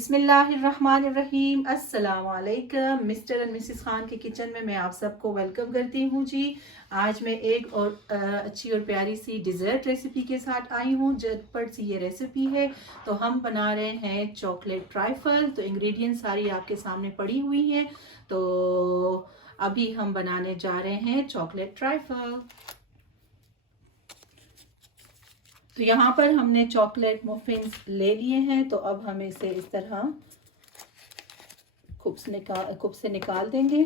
बिस्मिल्लाहिर्रहमानिर्रहीम अस्सलाम वालेकुम। मिस्टर एंड मिसेस खान के किचन में मैं आप सबको वेलकम करती हूँ जी। आज मैं एक और अच्छी और प्यारी सी डिज़र्ट रेसिपी के साथ आई हूँ। झटपट सी ये रेसिपी है। तो हम बना रहे हैं चॉकलेट ट्राइफल। तो इंग्रेडिएंट्स सारी आपके सामने पड़ी हुई हैं। तो अभी हम बनाने जा रहे हैं चॉकलेट ट्राइफल। तो यहाँ पर हमने चॉकलेट मफिन्स ले लिए हैं। तो अब हम इसे इस तरह कुप से निकाल देंगे।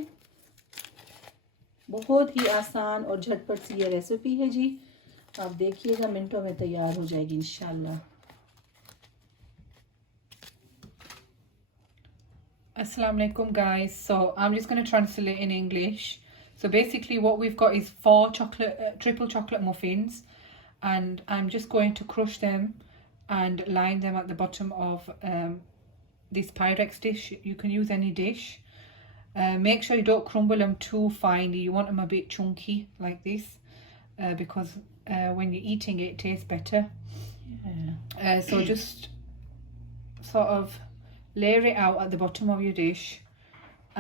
बहुत ही आसान और झटपट सी ये रेसिपी है जी। आप देखिएगा मिनटों में तैयार हो जाएगी इंशाल्लाह। Assalamu alaikum guys. So I'm just going to translate in English. So basically what we've got is 4 triple chocolate muffins, and I'm just going to crush them and line them at the bottom of this Pyrex dish. You can use any dish. Make sure you don't crumble them too finely. You want them a bit chunky like this, because when you're eating it tastes better. So just sort of layer it out at the bottom of your dish,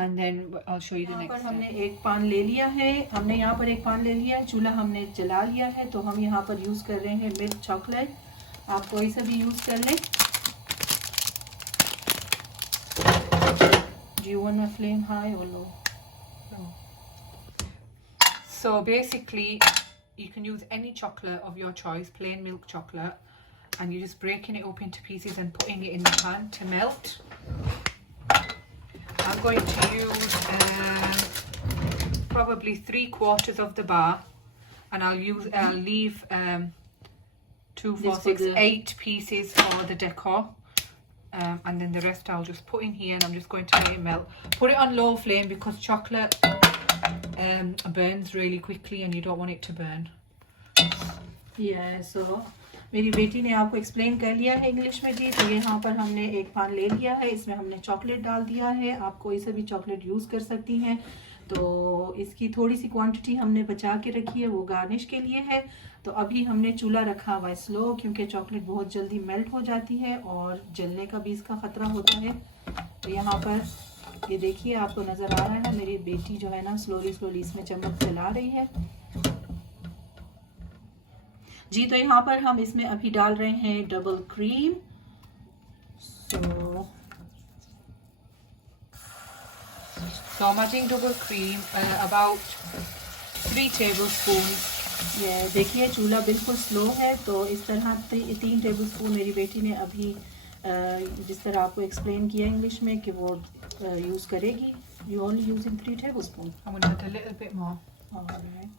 and then I'll show you the next step. हमने एक पान ले लिया है। हमने यहाँ पर एक पान ले लिया है। चूल्हा हमने जला लिया है। तो हम यहाँ पर यूज़ कर रहे हैं मिल्क चॉकलेट। आप कोई सा भी यूज़ कर लें। Do you want a flame high or low? No. So basically you can use any chocolate of your choice, plain milk chocolate, and you're just breaking it up into pieces and putting it in the pan to melt. I'm going to use probably 3/4 of the bar, and I'll leave 2, 4, 6, 8 pieces for the decor. And then the rest I'll just put in here, and I'm just going to let it melt. Put it on low flame because chocolate burns really quickly and you don't want it to burn. Yeah, so मेरी बेटी ने आपको एक्सप्लेन कर लिया है इंग्लिश में जी। तो यहाँ पर हमने एक पान ले लिया है। इसमें हमने चॉकलेट डाल दिया है। आप कोई सा भी चॉकलेट यूज़ कर सकती हैं। तो इसकी थोड़ी सी क्वांटिटी हमने बचा के रखी है, वो गार्निश के लिए है। तो अभी हमने चूल्हा रखा हुआ है स्लो, क्योंकि चॉकलेट बहुत जल्दी मेल्ट हो जाती है और जलने का भी इसका ख़तरा होता है। तो यहाँ पर ये देखिए, आपको नज़र आ रहा है मेरी बेटी जो है ना स्लोली इसमें चम्मच चला रही है जी। तो यहाँ पर हम इसमें अभी डाल रहे हैं double cream. So I'm adding double cream, about 3 tablespoons. ये देखिए चूल्हा बिल्कुल स्लो है। तो इस तरह 3 टेबलस्पून मेरी बेटी ने अभी जिस तरह आपको एक्सप्लेन किया इंग्लिश में कि वो यूज़ करेगी। You only using 3 tablespoons? I'm going to add a little bit more. Alright.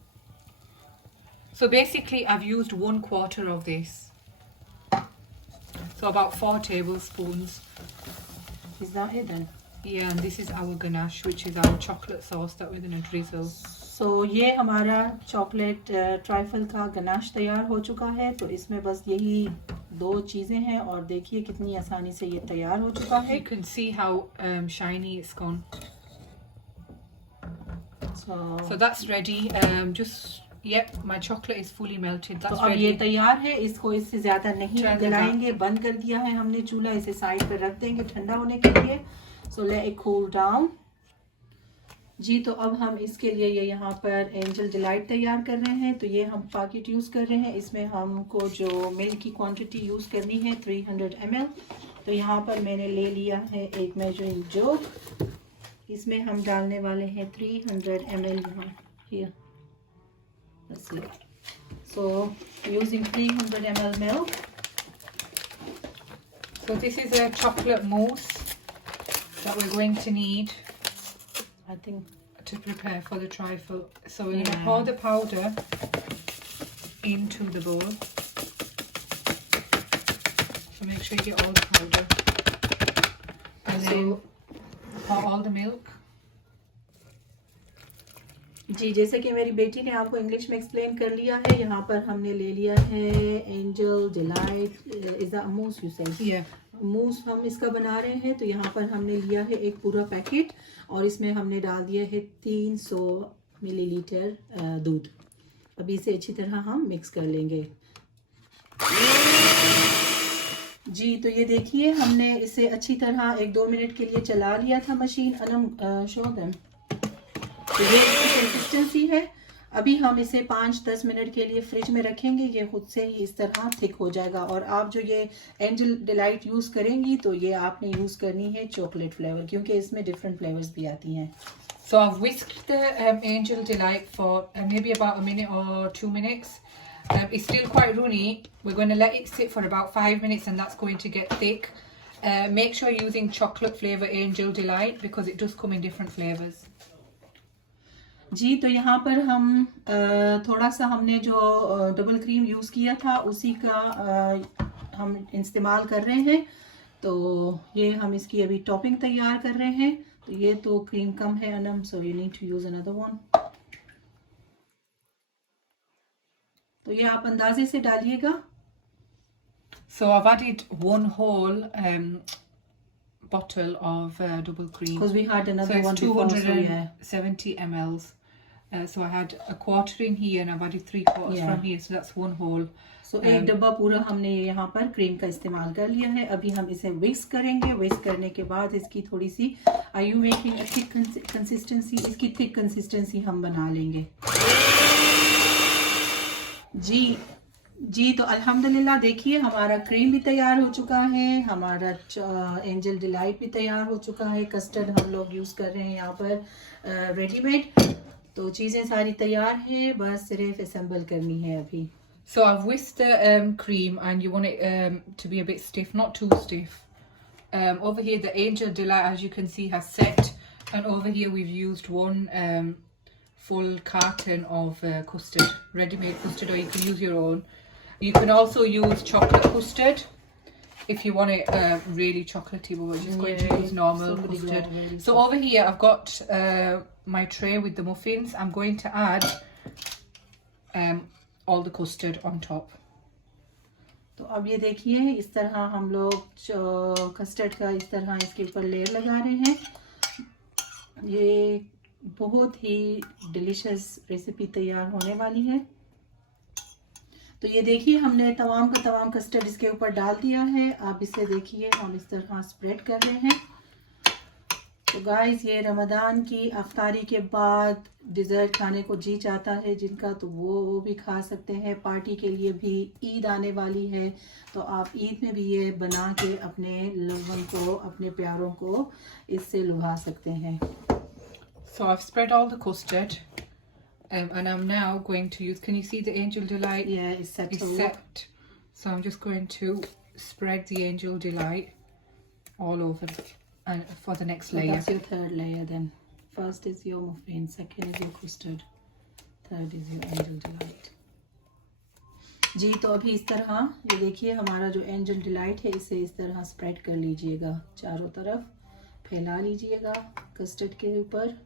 So basically I've used 1/4 of this. So about 4 tablespoons. Is that it then? Yeah, and this is our ganache, which is our chocolate sauce that we're going to drizzle. So ये हमारा chocolate trifle का गनाश तैयार हो चुका है। तो इसमें बस यही 2 चीज़ें हैं और देखिए कितनी आसानी से ये तैयार हो चुका है। You can see how shiny it's gone. So that's ready. Yep, my chocolate is fully melted. That's तो अब ये तैयार है। इसको इससे ज़्यादा नहीं गलाएंगे। बंद कर दिया है हमने चूल्हा। इसे साइड पर रख देंगे ठंडा होने के लिए। So let it cool down जी। तो अब हम इसके लिए ये यहाँ पर एंजल डिलाइट तैयार कर रहे हैं। तो ये हम पैकेट यूज़ कर रहे हैं। इसमें हमको जो मिल्क की क्वांटिटी यूज़ करनी है 300 ml। तो यहाँ पर मैंने ले लिया है एक मेजरिंग जग। इसमें हम डालने वाले हैं 300 ml यहाँ here. That's it. So using 300 ml milk. So this is a chocolate mousse that we're going to need, I think, to prepare for the trifle. So we're going to pour the powder into the bowl. So make sure you get all the powder, and then pour all the milk. जी जैसे कि मेरी बेटी ने आपको इंग्लिश में एक्सप्लेन कर लिया है। यहाँ पर हमने ले लिया है angel delight. Is a mousse you say mousse हम इसका बना रहे हैं। तो यहाँ पर हमने लिया है एक पूरा पैकेट और इसमें हमने डाल दिया है 300 मिलीलीटर दूध। अभी इसे अच्छी तरह हम मिक्स कर लेंगे जी तो ये देखिए हमने इसे अच्छी तरह 1-2 मिनट के लिए चला लिया था मशीन। Anam show them. तो ये इसकी कंसिस्टेंसी है। अभी हम इसे 5-10 मिनट के लिए फ्रिज में रखेंगे, ये खुद से ही इस तरह थिक हो जाएगा। और आप जो ये एंजल डिलाइट यूज़ करेंगी तो ये आपने यूज़ करनी है चॉकलेट फ्लेवर, क्योंकि इसमें डिफरेंट फ्लेवर्स भी आती हैं। So I've whisked the Angel Delight for maybe about a minute or 2 minutes. It's still quite runny. We're going to let it sit for about 5 minutes and that's going to get thick. Make sure you're using chocolate flavour Angel Delight because it does come in different flavours. जी तो यहाँ पर हम थोड़ा सा हमने जो double cream use किया था उसी का हम इस्तेमाल कर रहे हैं। तो ये हम इसकी अभी टॉपिंग तैयार कर रहे हैं। तो ये तो क्रीम कम है अनम, so you need to use another one. तो ये आप अंदाजे से डालिएगा। So I've added 1 whole bottle of double cream. Because we had another so one it's before, 270 mls. So I had a quarter in here and I've added 3/4 from here. So that's 1 whole. So एक डब्बा पूरा हमने यहाँ पर क्रीम का इस्तेमाल कर लिया है। अभी हम इसे विस्क करेंगे। विस्क करने के बाद इसकी थोड़ी सी are you making a thick consistency, इसकी थिक कंसिस्टेंसी हम बना लेंगे। जी तो अल्हम्दुलिल्लाह देखिए हमारा क्रीम भी तैयार हो चुका है, हमारा एंजल डिलाइट भी तैयार हो चुका है। कस्टर्ड हम लोग यूज़ कर रहे हैं यहाँ पर रेडीमेड। तो चीज़ें सारी तैयार हैं, बस सिर्फ असेंबल करनी है अभी। So I've whisked the cream and you want it to be a bit stiff, not too stiff. Over here the Angel Delight, as you can see, has set, and over here we've used 1 full carton of custard, ready-made custard, or you can use your own. You can also use chocolate custard if you want it really chocolatey, but we're just going to use normal custard. So over here I've got my tray with the muffins. I'm going to add all the custard on top. तो अब ये देखिए इस तरह हम लोग कस्टर्ड का इस तरह इसके ऊपर लेयर लगा रहे हैं। ये बहुत ही डिलीशियस रेसिपी तैयार होने वाली है। तो ये देखिए हमने तमाम का तमाम कस्टर्ड इसके ऊपर डाल दिया है। आप इसे देखिए हम इस तरह स्प्रेड कर रहे हैं। तो गाइस ये रमज़ान की अफ्तारी के बाद डिज़र्ट खाने को जी चाहता है जिनका, तो वो भी खा सकते हैं। पार्टी के लिए भी ईद आने वाली है तो आप ईद में भी ये बना के अपने लवन को, अपने प्यारों को इससे लुभा सकते हैं। So I've spread all the custard and I'm now going to use, can you see the Angel Delight? Yeah, it's set. So I'm just going to spread the Angel Delight all over and for the next layer. That's your third layer then. First is your muffin, second is your custard, third is your Angel Delight. जी तो अभी इस तरह ये देखिए हमारा जो angel delight है इसे इस तरह स्प्रेड कर लीजिएगा, चारों तरफ फैला लीजिएगा कस्टर्ड के ऊपर।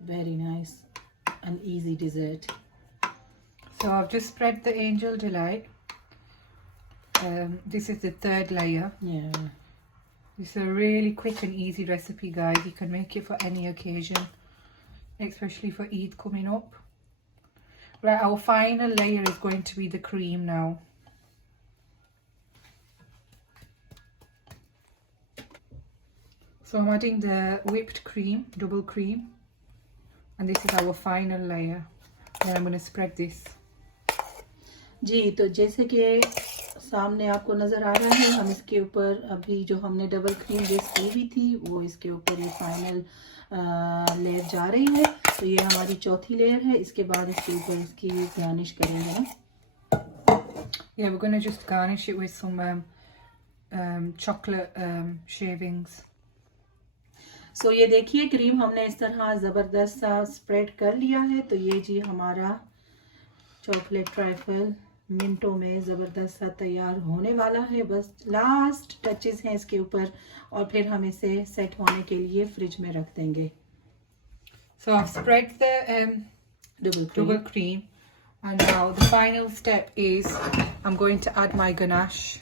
Very nice and easy dessert. So I've just spread the Angel Delight. This is the third layer. Yeah. It's a really quick and easy recipe, guys. You can make it for any occasion, especially for Eid coming up. Right, our final layer is going to be the cream now. So I'm adding the whipped cream, double cream. And this is our final layer. Then I'm going to spread this. जी तो जैसे कि सामने आपको नज़र आ रहा है हम इसके ऊपर अभी जो हमने डबल क्रीम बेस की हुई थी वो इसके ऊपर ये फाइनल लेयर जा रही है। तो ये हमारी चौथी लेयर है। इसके बाद इसके ऊपर इसकी गार्निश करेंगे। Yeah, we're going to just garnish it with some chocolate shavings. सो ये देखिए क्रीम हमने इस तरह ज़बरदस्त सा स्प्रेड कर लिया है। तो ये जी हमारा चॉकलेट ट्राइफल मिनटों में ज़बरदस्त सा तैयार होने वाला है। बस लास्ट टचेस हैं इसके ऊपर और फिर हम इसे सेट होने के लिए फ्रिज में रख देंगे। So I've spread the double cream and now the final step is I'm going to add my ganache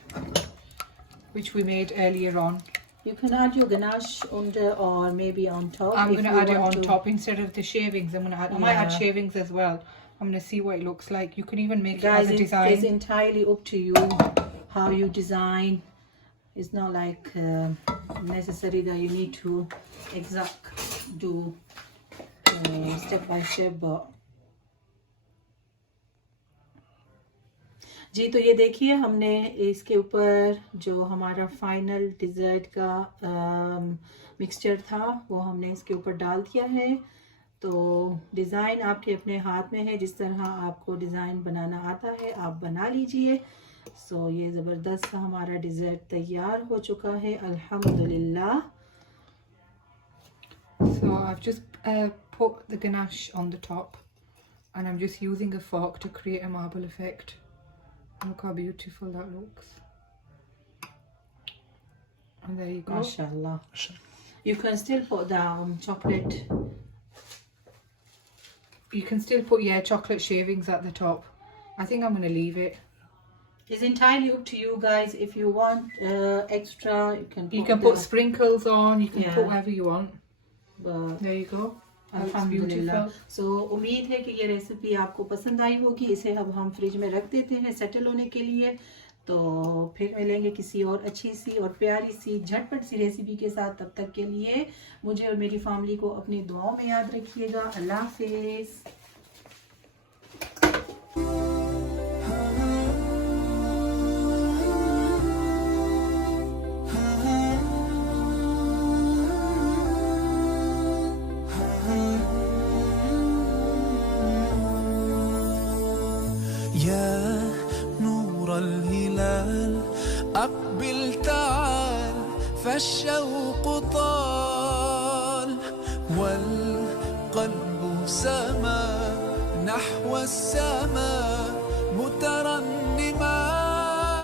which we made earlier on. You can add your ganache under or maybe on top. I'm going to add it on top instead of the shavings. I might add shavings as well. I'm going to see what it looks like. You can even make Guys, it as a design. it's entirely up to you how you design. It's not like necessary that you need to exact do step by step, but जी तो ये देखिए हमने इसके ऊपर जो हमारा final dessert का मिक्सचर था वो हमने इसके ऊपर डाल दिया है। तो डिज़ाइन आपके अपने हाथ में है, जिस तरह आपको डिज़ाइन बनाना आता है आप बना लीजिए। सो ये ज़बरदस्त सा हमारा डिज़र्ट तैयार हो चुका है अल्हम्दुलिल्लाह। So I've just put the ganache on the top and I'm just using a fork to create a marble effect. Look how beautiful that looks. And there you go. MashaAllah. You can still put the chocolate. You can still put, yeah, chocolate shavings at the top. I think I'm going to leave it. It's entirely up to you guys. If you want extra, you can put sprinkles on. You can Yeah. put whatever you want. But There you go. That's अल्हम्दुलिल्लाह। beautiful. सो उम्मीद है कि ये रेसिपी आपको पसंद आई होगी। इसे अब हम फ्रिज में रख देते हैं सेटल होने के लिए। तो फिर मिलेंगे किसी और अच्छी सी और प्यारी सी झटपट सी रेसिपी के साथ। तब तक के लिए मुझे और मेरी फैमिली को अपनी दुआओं में याद रखिएगा। अल्लाह हाफिज़। الهلال أقبل تعال فالشوق طال والقلب سما نحو السماء مترنما